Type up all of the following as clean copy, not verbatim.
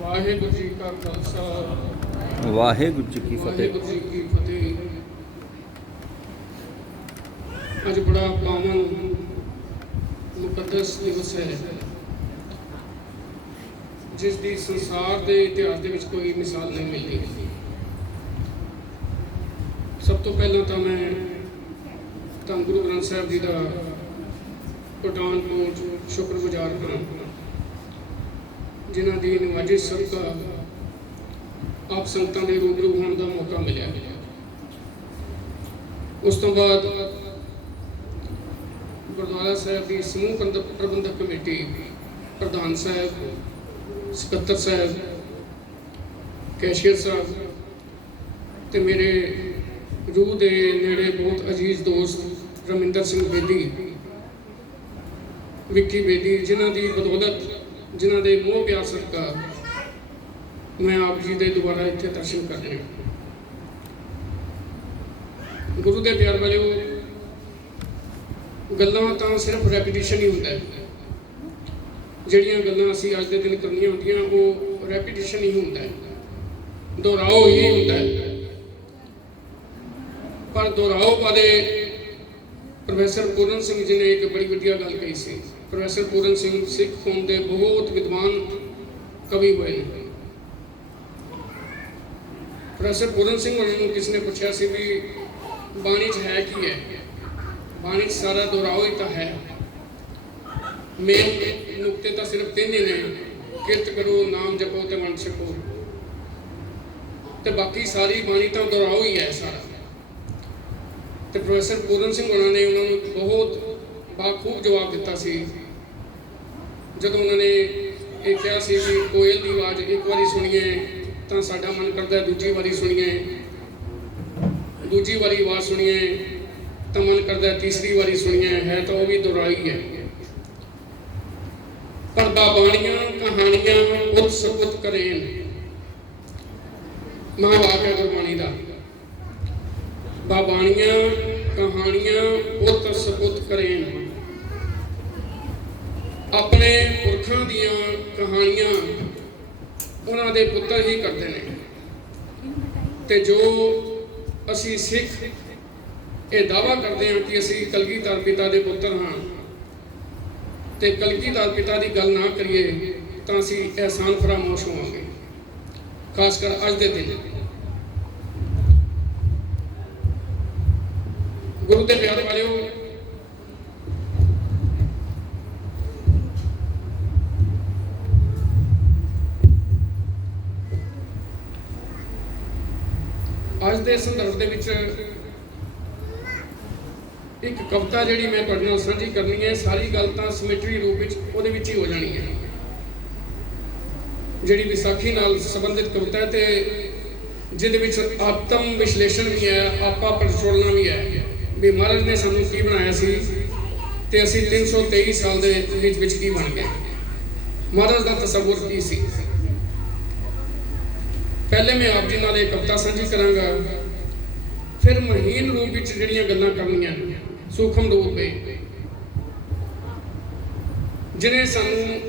ਵਾਹਿਗੁਰੂ ਜੀ ਕਾ ਖਾਲਸਾ ਵਾਹਿਗੁਰੂ ਜੀ ਕੀ ਫਤਿਹ। ਵਾਹਿਗੁਰੂ ਜੀ ਕੀ ਫਤਿਹ। ਅੱਜ ਬੜਾ ਪਾਵਨ ਮੁਕੱਦਸ ਦਿਵਸ ਹੈ, ਜਿਸ ਦੀ ਸੰਸਾਰ ਦੇ ਇਤਿਹਾਸ ਦੇ ਵਿੱਚ ਕੋਈ ਮਿਸਾਲ ਨਹੀਂ ਮਿਲਦੀ। ਸਭ ਤੋਂ ਪਹਿਲਾਂ ਤਾਂ ਮੈਂ ਧੰਨ ਗੁਰੂ ਗ੍ਰੰਥ ਸਾਹਿਬ ਜੀ ਦਾ ਪਠਾਨਕੋਟ ਸ਼ੁਕਰਗੁਜ਼ਾਰ ਹਾਂ, ਜਿਨ੍ਹਾਂ ਦੀ ਨਿਵਾਜਿਸ਼ ਸਦਕਾ ਆਪ ਸੰਗਤਾਂ ਦੇ ਰੂਬਰੂ ਹੋਣ ਦਾ ਮੌਕਾ ਮਿਲਿਆ। ਉਸ ਤੋਂ ਬਾਅਦ ਗੁਰਦੁਆਰਾ ਸਾਹਿਬ ਦੀ ਸਮੂਹ ਪ੍ਰਬੰਧਕ ਕਮੇਟੀ, ਪ੍ਰਧਾਨ ਸਾਹਿਬ, ਸਕੱਤਰ ਸਾਹਿਬ, ਕੈਸ਼ੀਅਰ ਸਾਹਿਬ ਤੇ ਮੇਰੇ ਰੂਹ ਦੇ ਨੇੜੇ ਬਹੁਤ ਅਜ਼ੀਜ਼ ਦੋਸਤ ਰਮਿੰਦਰ ਸਿੰਘ ਬੇਦੀ, ਵਿੱਕੀ ਬੇਦੀ, ਜਿਨ੍ਹਾਂ ਦੀ ਬਦੌਲਤ, ਜਿਨ੍ਹਾਂ ਦੇ ਮੋਹ ਪਿਆਰ ਸਦਕਾ ਮੈਂ ਆਪ ਜੀ ਦੇ ਦੁਬਾਰਾ ਇੱਥੇ ਦਰਸ਼ਨ ਕਰ ਰਿਹਾ। ਗੁਰੂ ਦੇ ਪਿਆਰ ਵਾਲਿਓ, ਗੱਲਾਂ ਤਾਂ ਸਿਰਫ ਰੈਪੀਟੀਸ਼ਨ ਹੀ ਹੁੰਦਾ ਹੈ। ਜਿਹੜੀਆਂ ਗੱਲਾਂ ਅਸੀਂ ਅੱਜ ਦੇ ਦਿਨ ਕਰਨੀਆਂ ਹੁੰਦੀਆਂ ਉਹ ਰੈਪੀਟੀਸ਼ਨ ਹੀ ਹੁੰਦਾ ਹੈ, ਦੁਹਰਾਓ ਹੀ ਹੁੰਦਾ ਹੈ। ਪਰ ਦੁਹਰਾਓ ਬਾਰੇ ਪ੍ਰੋਫੈਸਰ ਪੂਰਨ ਸਿੰਘ ਜੀ ਨੇ ਇੱਕ ਬੜੀ ਵਧੀਆ ਗੱਲ ਕਹੀ ਸੀ। ਪ੍ਰੋਫੈਸਰ ਪੂਰਨ ਸਿੰਘ ਸਿੱਖ ਕੌਮ ਦੇ ਬਹੁਤ ਵਿਦਵਾਨ ਕਵੀ ਹੋਏ ਨੇ। ਪ੍ਰੋਫੈਸਰ ਪੂਰਨ ਸਿੰਘ ਹੋਰਾਂ ਨੂੰ ਕਿਸੇ ਨੇ ਪੁੱਛਿਆ ਸੀ ਵੀ ਬਾਣੀ 'ਚ ਹੈ ਕੀ ਹੈ? ਬਾਣੀ 'ਚ ਸਾਰਾ ਦੁਹਰਾਓ ਹੀ ਤਾਂ ਹੈ। ਮੇਨ ਨੁਕਤੇ ਤਾਂ ਸਿਰਫ ਤਿੰਨ ਹੀ ਨੇ: ਕਿਰਤ ਕਰੋ, ਨਾਮ ਜਪੋ ਤੇ ਵੰਡ ਛਕੋ। ਤੇ ਬਾਕੀ ਸਾਰੀ ਬਾਣੀ ਤਾਂ ਦੁਹਰਾਓ ਹੀ ਹੈ ਸਾਰਾ। ਤੇ ਪ੍ਰੋਫੈਸਰ ਪੂਰਨ ਸਿੰਘ ਹੋਰਾਂ ਨੇ ਉਹਨਾਂ ਨੂੰ ਬਹੁਤ ਬਾਖੂਬ ਜਵਾਬ ਦਿੱਤਾ ਸੀ, ਜਦੋਂ ਉਹਨਾਂ ਨੇ ਇਹ ਕਿਹਾ ਸੀ ਵੀ ਕੋਇਲ ਦੀ ਆਵਾਜ਼ ਇੱਕ ਵਾਰੀ ਸੁਣੀਏ ਤਾਂ ਸਾਡਾ ਮਨ ਕਰਦਾ ਦੂਜੀ ਵਾਰੀ ਸੁਣੀਏ, ਦੂਜੀ ਵਾਰੀ ਆਵਾਜ਼ ਸੁਣੀਏ ਤਾਂ ਮਨ ਕਰਦਾ ਤੀਸਰੀ ਵਾਰੀ ਸੁਣੀਏ। ਹੈ ਤਾਂ ਉਹ ਵੀ ਦੁਹਰਾਈ ਹੈ। ਪਰ ਬਾਣੀਆਂ ਕਹਾਣੀਆਂ ਪੁੱਤ ਸਪੁੱਤ ਕਰੇਨ, ਮਹਾਵਾਕ ਹੈ ਗੁਰਬਾਣੀ ਦਾ। ਬਾਣੀਆਂ ਕਹਾਣੀਆਂ ਪੁੱਤ ਸਪੁੱਤ ਕਰੇਨ, ਆਪਣੇ ਪੁਰਖਾਂ ਦੀਆਂ ਕਹਾਣੀਆਂ ਉਹਨਾਂ ਦੇ ਪੁੱਤਰ ਹੀ ਕਰਦੇ ਨੇ। ਤੇ ਜੋ ਅਸੀਂ ਸਿੱਖ ਇਹ ਦਾਅਵਾ ਕਰਦੇ ਹਾਂ ਕਿ ਅਸੀਂ ਕਲਗੀਧਰ ਪਿਤਾ ਦੇ ਪੁੱਤਰ ਹਾਂ, ਤੇ ਕਲਗੀਧਰ ਪਿਤਾ ਦੀ ਗੱਲ ਨਾ ਕਰੀਏ ਤਾਂ ਅਸੀਂ ਅਹਿਸਾਨ ਫਰਾਮੋਸ਼ ਹੋਵਾਂਗੇ, ਖਾਸ ਕਰ ਅੱਜ ਦੇ ਦਿਨ। ਗੁਰੂ ਦੇ ਪਿਆਰੇ ਵਾਲਿਓ, ਅੱਜ ਦੇ ਸੰਦਰਭ ਦੇ ਵਿੱਚ ਇੱਕ ਕਵਿਤਾ ਜਿਹੜੀ ਮੈਂ ਤੁਹਾਡੇ ਨਾਲ ਸਾਂਝੀ ਕਰਨੀ ਹੈ। ਸਾਰੀ ਗੱਲ ਤਾਂ ਸਮਿਟਰੀ ਰੂਪ ਵਿੱਚ ਉਹਦੇ ਵਿੱਚ ਹੀ ਹੋ ਜਾਣੀ ਹੈ। ਜਿਹੜੀ ਵਿਸਾਖੀ ਨਾਲ ਸੰਬੰਧਿਤ ਕਵਿਤਾ ਹੈ ਤੇ ਜਿਹਦੇ ਵਿੱਚ ਆਤਮ ਵਿਸ਼ਲੇਸ਼ਣ ਵੀ ਹੈ, ਆਪਾ ਪਰਚੋਲਣਾ ਵੀ ਹੈ ਵੀ ਮਹਾਰਾਜ ਨੇ ਸਾਨੂੰ ਕੀ ਬਣਾਇਆ ਸੀ ਤੇ ਅਸੀਂ 323 ਸਾਲ ਦੇ ਵਿੱਚ ਕੀ ਬਣ ਗਏ। ਮਹਾਰਾਜ ਦਾ ਤਸੱਵੁਰ ਕੀ ਸੀ। ਪਹਿਲੇ ਮੈਂ ਆਪ ਜੀ ਨਾਲ ਇਹ ਕਵਿਤਾ ਸਾਂਝੀ ਕਰਾਂਗਾ, ਫਿਰ ਮਹੀਨ ਰੂਪ ਵਿੱਚ ਜਿਹੜੀਆਂ ਗੱਲਾਂ ਕਰਨੀਆਂ, ਸੂਖਮ ਰੂਪ ਵਿੱਚ, ਜਿਹਨੇ ਸਾਨੂੰ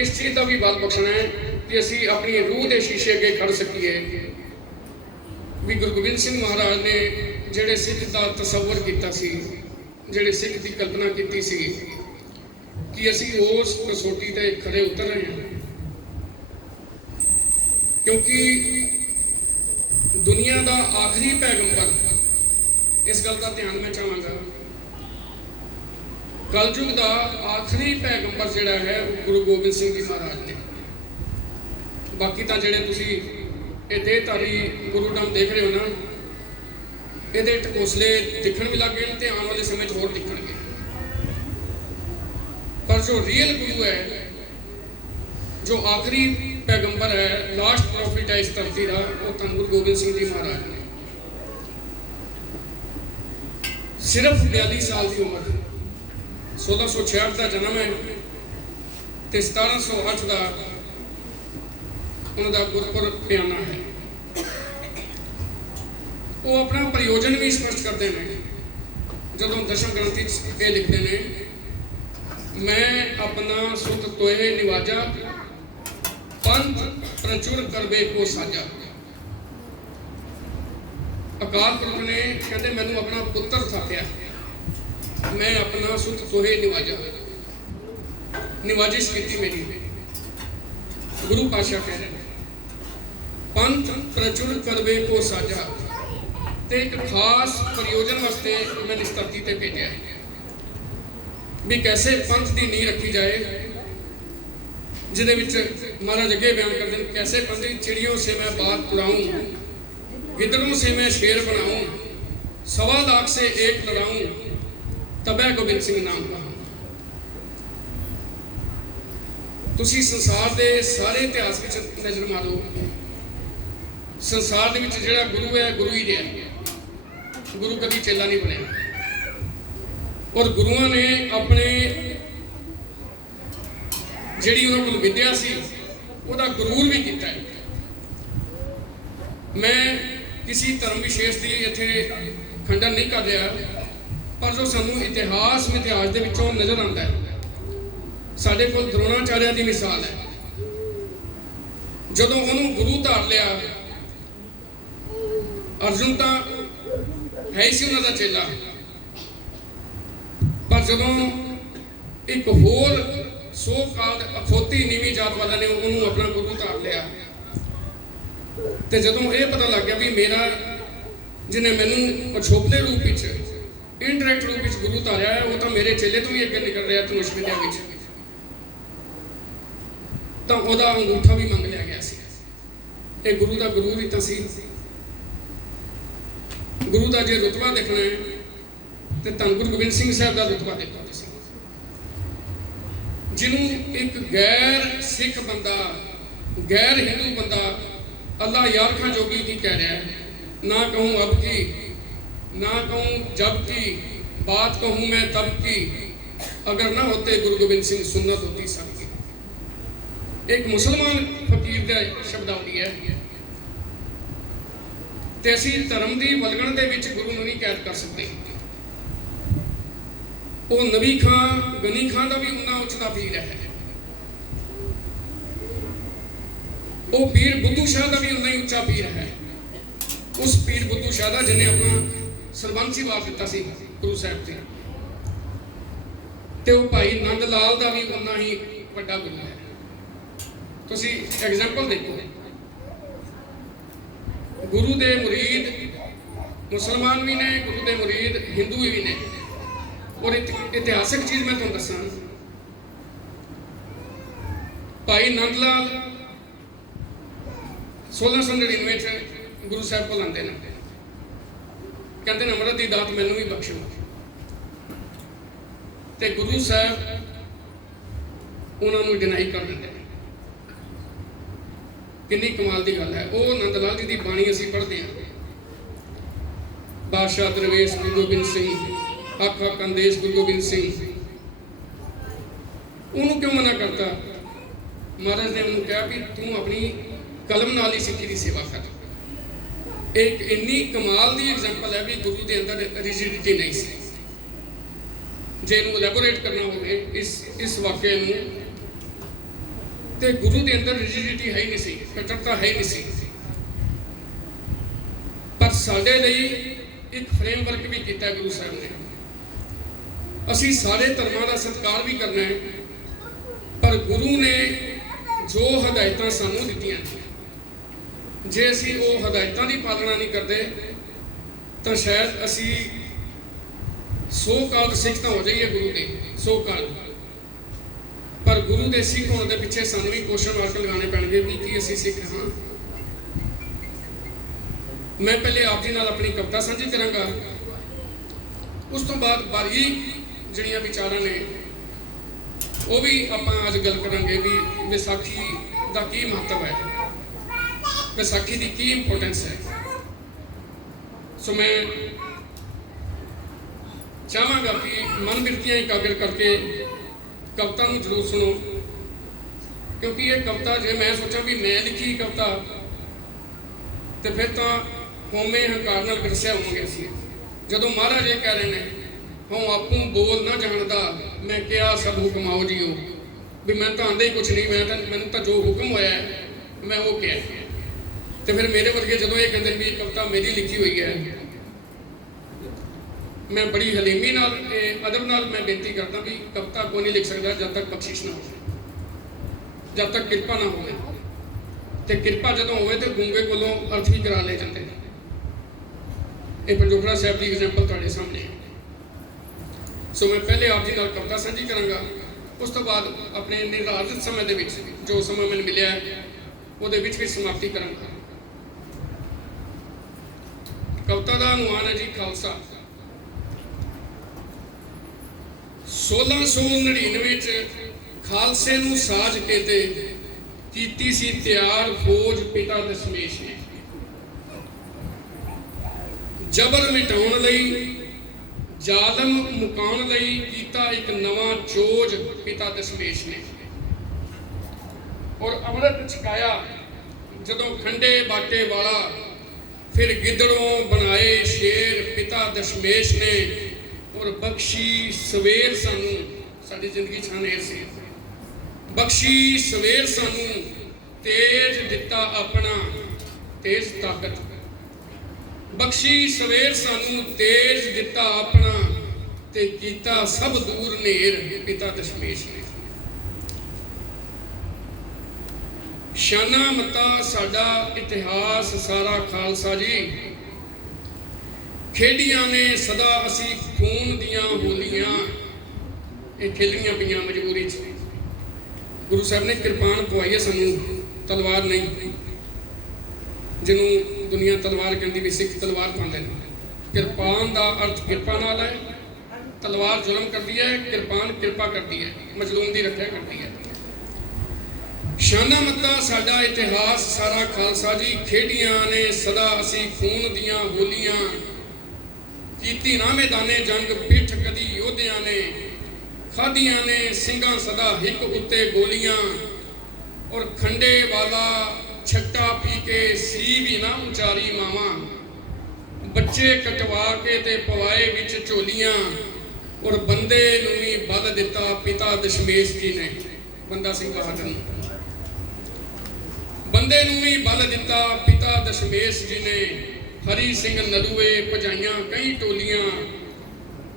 ਇਸ ਚੀਜ਼ ਦਾ ਵੀ ਬਲ ਬਖਸ਼ਣਾ ਹੈ ਕਿ ਅਸੀਂ ਆਪਣੀ ਰੂਹ ਦੇ ਸ਼ੀਸ਼ੇ ਅੱਗੇ ਖੜ ਸਕੀਏ ਵੀ ਗੁਰੂ ਗੋਬਿੰਦ ਸਿੰਘ ਮਹਾਰਾਜ ਨੇ ਜਿਹੜੇ ਸਿੱਖ ਦਾ ਤਸੱਵੁਰ ਕੀਤਾ ਸੀ, ਜਿਹੜੇ ਸਿੱਖ ਦੀ ਕਲਪਨਾ ਕੀਤੀ ਸੀ, ਕਿ ਅਸੀਂ ਉਸ ਕਸੌਟੀ ਤੇ ਖਰੇ ਉਤਰ ਰਹੇ ਹਾਂ। ਕਿਉਂਕਿ ਦੁਨੀਆ ਦਾ ਆਖਰੀ ਪੈਗੰਬਰ, ਇਸ ਗੱਲ ਦਾ ਧਿਆਨ ਮੈਂ ਚਾਹਾਂਗਾ, ਕਲਯੁਗ ਦਾ ਆਖਰੀ ਪੈਗੰਬਰ ਜਿਹੜਾ ਹੈ ਉਹ ਗੁਰੂ ਗੋਬਿੰਦ ਸਿੰਘ ਜੀ ਮਹਾਰਾਜ ਨੇ। ਬਾਕੀ ਤਾਂ ਜਿਹੜੇ ਤੁਸੀਂ ਇਹ ਦੇਹਧਾਰੀ ਗੁਰੂਡਮ ਦੇਖ ਰਹੇ ਹੋ ਨਾ, ਇਹਦੇ ਢਕੋਸਲੇ ਦਿਖਣ ਵੀ ਲੱਗ ਗਏ ਤੇ ਆਉਣ ਵਾਲੇ ਸਮੇਂ 'ਚ ਹੋਰ ਦਿਖਣਗੇ। ਪਰ ਜੋ ਰੀਅਲ ਗੁਰੂ ਹੈ, ਜੋ ਆਖਰੀ ਪੈਗੰਬਰ ਹੈ, ਲਾਸਟ ਪ੍ਰੋਫਿਟ ਹੈ ਇਸ ਧਰਤੀ ਦਾ, ਉਹ ਧੰਨ ਗੁਰੂ ਗੋਬਿੰਦ ਸਿੰਘ ਜੀ ਮਹਾਰਾਜ ਨੇ। ਸਿਰਫ 42 ਸਾਲ ਦੀ ਉਮਰ, 1666 ਦਾ ਜਨਮ ਹੈ ਤੇ 1708 ਦਾ ਉਹਨਾਂ ਦਾ ਗੁਰਪੁਰਬ ਪਿਆਨਾ ਹੈ। ਉਹ ਆਪਣਾ ਪ੍ਰਯੋਜਨ ਵੀ ਸਪਸ਼ਟ ਕਰਦੇ ਨੇ ਜਦੋਂ ਦਸ਼ਮ ਗ੍ਰੰਥੀ 'ਚ ਇਹ ਲਿਖਦੇ ਨੇ, मैं अपना सुत तोहे निवाजा ਪੰਥ ਪ੍ਰਚੁਰ ਕਰਵੇ ਕੋ ਸਾਜਾ। ਅਕਾਲ ਪੁਰਖ ਨੇ ਕਹਿੰਦੇ ਮੈਨੂੰ ਆਪਣਾ ਪੁੱਤਰ ਥਾਪਿਆ, ਮੈਂ ਆਪਣਾ ਸੁਤ ਤੋਹੇ ਨਿਵਾਜਾ, ਨਿਵਾਜਿਸ਼ ਕੀਤੀ ਮੇਰੀ। ਗੁਰੂ ਪਾਤਸ਼ਾਹ ਕਹਿੰਦੇ ਪੰਥ ਪ੍ਰਚੁਰ ਕਰਵੇ ਕੋ ਸਾਜਾ, ਤੇ ਇੱਕ ਖਾਸ ਪ੍ਰਯੋਜਨ ਵਾਸਤੇ ਮੈਂ ਇਸ ਧਰਤੀ ਤੇ ਭੇਜਿਆ ਵੀ ਕੈਸੇ ਪੰਥ ਦੀ ਨੀਂਹ ਰੱਖੀ ਜਾਏ, ਜਿਹਦੇ ਵਿੱਚ ਮਹਾਰਾਜ ਅੱਗੇ ਬਿਆਨ ਕਰਦੇ ਨੇ ਕੈਸੇ ਪੰਥੀ ਚਿੜੀਓਂ ਸੇ ਮੈਂ ਬਾਤ तुड़ाऊं, गिदड़ों से मैं शेर बनाऊं, 1.25 लाख से एक लड़ाऊं, तबै गोबिंद सिंह नाम कहा। ਤੁਸੀਂ ਸੰਸਾਰ ਦੇ ਸਾਰੇ ਇਤਿਹਾਸ ਵਿੱਚ ਨਜ਼ਰ ਮਾਰੋ, ਸੰਸਾਰ ਦੇ ਵਿੱਚ ਜਿਹੜਾ ਗੁਰੂ ਹੈ ਗੁਰੂ ਹੀ ਰਿਹਾ, ਗੁਰੂ ਕਦੀ ਚੇਲਾ ਨਹੀਂ ਬਣਿਆ। ਔਰ ਗੁਰੂਆਂ ਨੇ ਆਪਣੇ ਜਿਹੜੀ ਉਹਨਾਂ ਕੋਲ ਵਿਦਿਆ ਸੀ ਉਹਦਾ ਗੁਰੂਰ ਵੀ ਕੀਤਾ ਹੈ। ਮੈਂ ਕਿਸੇ ਧਰਮ ਵਿਸ਼ੇਸ਼ ਦੀ ਇੱਥੇ ਖੰਡਨ ਨਹੀਂ ਕਰ ਰਿਹਾ, ਪਰ ਜੋ ਸਾਨੂੰ ਇਤਿਹਾਸ ਦੇ ਵਿੱਚੋਂ ਨਜ਼ਰ ਆਉਂਦਾ ਹੈ, ਸਾਡੇ ਕੋਲ ਦਰੋਣਾਚਾਰਿਆ ਦੀ ਮਿਸਾਲ ਹੈ। ਜਦੋਂ ਉਹਨੂੰ ਗੁਰੂ ਧਾਰ ਲਿਆ, ਅਰਜੁਨ ਤਾਂ ਹੈ ਸੀ ਉਹਨਾਂ ਦਾ ਚੇਲਾ, ਪਰ ਜਦੋਂ ਇੱਕ ਹੋਰ ਸੋ ਕਾਲ ਅਖੋਤੀ ਨੀਵੀਂ ਜਾਤ ਵਾਲਾ ਨੇ ਉਹਨੂੰ ਆਪਣਾ ਗੁਰੂ ਧਾਰ ਲਿਆ, ਤੇ ਜਦੋਂ ਇਹ ਪਤਾ ਲੱਗ ਗਿਆ ਵੀ ਮੇਰਾ ਜਿਹਨੇ ਮੈਨੂੰ ਅਛੋਪਲੇ ਰੂਪ ਵਿੱਚ ਇਨਡਾਇਰੈਕਟ ਰੂਪ ਵਿੱਚ ਗੁਰੂ ਧਾਰਿਆ ਹੈ, ਉਹ ਤਾਂ ਮੇਰੇ ਚੇਲੇ ਤੋਂ ਵੀ ਅੱਗੇ ਨਿਕਲ ਰਿਹਾ ਧਨੁਸ਼ ਵਿਦਿਆ ਵਿੱਚ, ਤਾਂ ਉਹਦਾ ਅੰਗੂਠਾ ਵੀ ਮੰਗ ਲਿਆ ਗਿਆ ਸੀ। ਇਹ ਗੁਰੂ ਦਾ ਗੁਰੂ ਵੀ ਤਾਂ ਸੀ। ਗੁਰੂ ਦਾ ਜੇ ਰੁਤਬਾ ਦੇਖਣਾ ਹੈ ਤੇ ਧੰਨ ਗੁਰੂ ਗੋਬਿੰਦ ਸਿੰਘ ਸਾਹਿਬ ਦਾ ਰੁਤਬਾ ਦੇਖੋ ਤੁਸੀਂ, ਜਿਹਨੂੰ ਇੱਕ ਗੈਰ ਸਿੱਖ ਬੰਦਾ, ਗੈਰ ਹਿੰਦੂ ਬੰਦਾ अल्लाह यार खां जोगी की कह रहा है, ना कहूँ अब की ना कहूँ जब की, बात कहूँ मैं तब की, अगर ना होते गुरु गोबिंद सिंह सुन्नत होती सबकी। एक मुसलमान फकीर का शब्दावली है, ते असीं धर्म की वलगण दे विच गुरु नूं नहीं कैद कर सकते। वो नबी खां गनी खां का भी उन्ना उच्चता पीर है, वो पीर बुद्धू शाह का भी उन्ना ही उच्चा पीर है। उस पीर बुद्धू शाह का जिन्हें अपना सरबंस ही वार दिता सी गुरु साहब से, ते वो भाई नंद लाल का भी उन्ना ही वड्डा गुरु है। तुसी एग्जाम्पल देखो, गुरु दे मुरीद मुसलमान भी ने, गुरु दे मुरीद हिंदू भी ने। और इतिहासक चीज मैं तुहानूं दसां, भाई नंद लाल 1699 गुरु साहब को आते हैं, कहते हैं अमृत की दात मैनू भी बख्शो, तो गुरु साहब उन्होंने डिनाई कर देते हैं। कितनी कमाल की गल है। वो नंद लाल जी की बाणी असीं पढ़ते हैं, बादशाह दरवेश गुरु गोबिंद सिंह, हक हक अंदेश गुरु गोबिंद सिंह। उन्होंने क्यों मना करता? महाराज ने उन्होंने कहा भी तू अपनी कलम नाल ही सिक्खी की सेवा कर। एक इन्नी कमाल की एग्जाम्पल है भी गुरु के अंदर रिजिडिटी नहीं सी। जे इनू एलैबोरेट करना हो इस वाक्य में, तो गुरु के अंदर रिजिडिटी है ही नहीं सी, कट्टरता है ही नहीं सी। पर साडे लई एक फ्रेमवर्क भी किया गुरु साहब ने। असी सारे धर्मां का सत्कार भी करना है, पर गुरु ने जो हदायतां सानू दित्तियां, जे असी वो हदायतां की पालना नहीं करते तो शायद असी सो काल सिख तो हो जाइए गुरु के सो काल, पर गुरु के सिख होने के पिछे सानू भी क्वेश्चन मार्क लगाने पैणगे भी कि असी सिख हाँ। मैं पहले आप जी नाल अपनी कविता साझी करांगा, उस तो बाद बारीक जिहड़ियां विचारां ने वो भी आपां अज गल करांगे भी विसाखी का की महत्व है, विसाखी की की इंपोर्टेंस है। सो मैं चाहांगा कि मन बिरतियां एकाग्र करके कविता नूं जरूर सुनो, क्योंकि ये कविता जे मैं सोचा भी मैं लिखी कविता तो फिर तो होमे हंकार नाल विरसिया होवांगे असीं। जदों महाराज ये कह रहे हैं हूँ आपू बोल ना जानदा, मैं क्या सब हुक्माओ जियो, ਵੀ ਮੈਂ ਤਾਂ ਆਂਦਾ ਹੀ ਕੁਛ ਨਹੀਂ, ਮੈਨੂੰ ਤਾਂ ਜੋ ਹੁਕਮ ਹੋਇਆ ਹੈ ਮੈਂ ਉਹ ਕਿਹਾ। ਤੇ ਫਿਰ ਮੇਰੇ ਵਰਗੇ ਜਦੋਂ ਇਹ ਕਹਿੰਦੇ ਵੀ ਕਵਿਤਾ ਮੇਰੀ ਲਿਖੀ ਹੋਈ ਹੈ, ਮੈਂ ਬੜੀ ਹਲੀਮੀ ਨਾਲ ਤੇ ਅਦਬ ਨਾਲ ਮੈਂ ਬੇਨਤੀ ਕਰਦਾ ਵੀ ਕਵਿਤਾ ਕੋਈ ਨਹੀਂ ਲਿਖ ਸਕਦਾ ਜਦ ਤੱਕ ਬਖਸ਼ਿਸ਼ ਨਾ ਹੋਵੇ, ਜਦ ਤੱਕ ਕਿਰਪਾ ਨਾ ਹੋਵੇ। ਤੇ ਕਿਰਪਾ ਜਦੋਂ ਹੋਵੇ ਤੇ ਗੂੰਗੇ ਕੋਲੋਂ ਅਰਥ ਵੀ ਕਰਾ ਲਏ ਜਾਂਦੇ ਨੇ। ਇਹ ਪੰਜੋਖੜਾ ਸਾਹਿਬ ਦੀ ਐਗਜ਼ਾਮਪਲ ਤੁਹਾਡੇ ਸਾਹਮਣੇ ਹੈ। ਸੋ ਮੈਂ ਪਹਿਲੇ ਆਪ ਜੀ ਨਾਲ ਕਵਿਤਾ ਸਾਂਝੀ ਕਰਾਂਗਾ, ਉਸ ਤੋਂ ਬਾਅਦ ਆਪਣੇ ਨਿਰਧਾਰਿਤ ਸਮੇਂ ਦੇ ਵਿੱਚ ਜੋ ਸਮਾਂ ਮੈਨੂੰ ਮਿਲਿਆ ਉਹਦੇ ਵਿੱਚ ਵੀ ਸਮਾਪਤੀ ਕਰਾਂਗਾ। ਕਵਿਤਾ ਦਾ ਅਨੁਮਾਨ ਹੈ ਜੀ ਖਾਲਸਾ। 1699 ਚ ਖਾਲਸੇ ਨੂੰ ਸਾਜ ਕੇ ਤੇ ਕੀਤੀ ਸੀ ਤਿਆਰ ਫੌਜ ਪਿਤਾ ਦਸ਼ਮੇਸ਼ ਨੇ। ਜਬਰ ਮਿਟਾਉਣ ਲਈ, ਜ਼ਾਲਮ ਮੁਕਾਉਣ ਲਈ ਕੀਤਾ ਇੱਕ ਨਵਾਂ ਚੋਜ ਪਿਤਾ ਦਸ਼ਮੇਸ਼ ਨੇ। ਔਰ ਅੰਮ੍ਰਿਤ ਛਕਾਇਆ ਜਦੋਂ ਖੰਡੇ ਬਾਟੇ ਵਾਲਾ, ਫਿਰ ਗਿੱਦੜੋਂ ਬਣਾਏ ਸ਼ੇਰ ਪਿਤਾ ਦਸ਼ਮੇਸ਼ ਨੇ। ਔਰ ਬਖਸ਼ੀ ਸਵੇਰ ਸਾਨੂੰ, ਸਾਡੀ ਜ਼ਿੰਦਗੀ ਛਾਨੇਰ ਸੀ, ਬਖਸ਼ੀ ਸਵੇਰ ਸਾਨੂੰ ਤੇਜ ਦਿੱਤਾ ਆਪਣਾ, ਤੇਜ ਤਾਕਤ। ਬਖਸ਼ੀ ਸਵੇਰ ਸਾਨੂੰ ਤੇਜ ਦਿੱਤਾ ਆਪਣਾ, ਤੇ ਕੀਤਾ ਸਭ ਦੂਰ ਨੇਰ ਪਿਤਾ ਦਸ਼ਮੇਸ਼ ਨੇ। ਸ਼ਾਨਾ ਮਤਾ ਸਾਡਾ ਇਤਿਹਾਸ ਸਾਰਾ ਖਾਲਸਾ ਜੀ, ਖੇਡੀਆਂ ਨੇ ਸਦਾ ਅਸੀਂ ਖੂਨ ਦੀਆਂ ਹੋਲੀਆਂ। ਇਹ ਖੇਲੀਆਂ ਪਈਆਂ ਮਜਬੂਰੀ 'ਚ। ਗੁਰੂ ਸਾਹਿਬ ਨੇ ਕਿਰਪਾਨ ਪਵਾਈ ਹੈ ਸਾਨੂੰ, ਤਲਵਾਰ ਨਹੀਂ। ਜਿਹਨੂੰ ਦੁਨੀਆ ਤਲਵਾਰ ਕਹਿੰਦੀ ਵੀ ਸਿੱਖ ਤਲਵਾਰ ਪਾਉਂਦੇ ਨੇ। ਕਿਰਪਾਨ ਦਾ ਅਰਥ ਕਿਰਪਾ ਨਾਲ ਹੈ। ਤਲਵਾਰ ਜ਼ੁਲਮ ਕਰਦੀ ਹੈ, ਕਿਰਪਾਨ ਕਿਰਪਾ ਕਰਦੀ ਹੈ, ਮਜ਼ਲੂਮ ਦੀ ਰੱਖਿਆ ਕਰਦੀ ਹੈ। ਸ਼ਾਨਾ ਮੱਤਾ ਸਾਡਾ ਇਤਿਹਾਸ ਸਾਰਾ ਖਾਲਸਾ ਜੀ, ਖੇਡੀਆਂ ਨੇ ਸਦਾ ਅਸੀਂ ਖੂਨ ਦੀਆਂ ਹੋਲੀਆਂ। ਕੀਤੀ ਨਾ ਮੈਦਾਨੇ ਜੰਗ ਪਿੱਠ ਕਦੀ ਯੋਧਿਆਂ ਨੇ, ਖਾਧੀਆਂ ਨੇ ਸਿੰਘਾਂ ਸਦਾ ਹਿੱਕ ਉੱਤੇ ਗੋਲੀਆਂ। ਔਰ ਖੰਡੇ ਵਾਲਾ ਛੱਟਾ ਪੀ ਕੇ ਸੀ ਵੀ ਨਾ ਉਚਾਰੀ ਮਾਵਾਂ, ਬੱਚੇ ਕਟਵਾ ਕੇ ਤੇ ਪਵਾਏ ਵਿੱਚ ਝੋਲੀਆਂ। ਔਰ ਬੰਦੇ ਨੂੰ ਵੀ ਬਲ ਦਿੱਤਾ ਪਿਤਾ ਦਸ਼ਮੇਸ਼ ਜੀ ਨੇ। ਬੰਦਾ ਸਿੰਘ ਬਹਾਦਰ ਨੂੰ ਬੰਦੇ ਨੂੰ ਵੀ ਬਲ ਦਿੱਤਾ ਪਿਤਾ ਦਸ਼ਮੇਸ਼ ਜੀ ਨੇ। ਹਰੀ ਸਿੰਘ ਨਲੂਏ ਭਜਾਈਆਂ ਕਈ ਟੋਲੀਆਂ,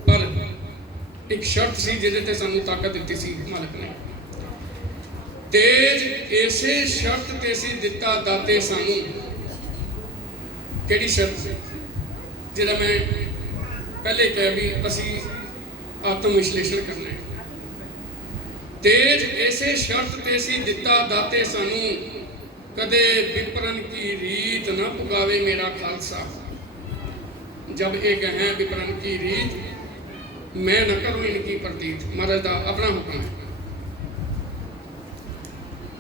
ਪਰ ਇੱਕ ਸ਼ਰਤ ਸੀ ਜਿਹਦੇ ਤੇ ਸਾਨੂੰ ਤਾਕਤ ਦਿੱਤੀ ਸੀ ਮਾਲਕ ਨੇ। ਤੇਜ ਇਸੇ ਸ਼ਰਤ ਤੇ ਸੀ ਦਿੱਤਾ ਦਾਤੇ ਸਾਨੂੰ। ਕਿਹੜੀ ਸ਼ਰਤ? ਜਿਹੜਾ ਮੈਂ ਪਹਿਲੇ ਕਿਹਾ ਵੀ ਅਸੀਂ ਆਤਮ ਵਿਸ਼ਲੇਸ਼ਣ ਕਰਨਾ ਹੈ। ਤੇਜ ਇਸੇ ਸ਼ਰਤ ਤੇ ਸੀ ਦਿੱਤਾ ਦਾਤੇ ਸਾਨੂੰ, ਕਦੇ ਵਿਪਰਨ ਕੀ ਰੀਤ ਨਾ ਪੁਗਾਵੇ ਮੇਰਾ ਖਾਲਸਾ। जब ये कहें विपरण की रीत, मैं न करूं इनकी प्रतीत। महाराज का अपना हुक्म है।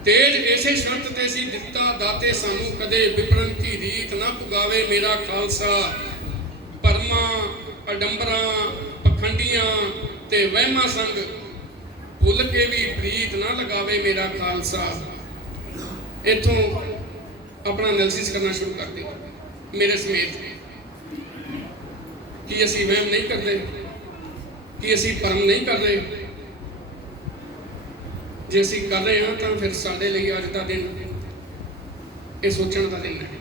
तेज ऐसे शर्त ते सी दिता दाते सानू, कदे विपरण की रीत ना पुगावे मेरा खालसा। परमा अडंबरा पखंडियां ते वहमा संग, भुल के भी प्रीत ना लगावे मेरा खालसा। इथों अपना एनालिसिस करना शुरू कर दिया मेरे समेत कि असी वहम नहीं करते, कि असी परम नहीं कर रहे। जे असी कर रहे हैं तो फिर साडे लिए अज का दिन ये सोचण का दिन है।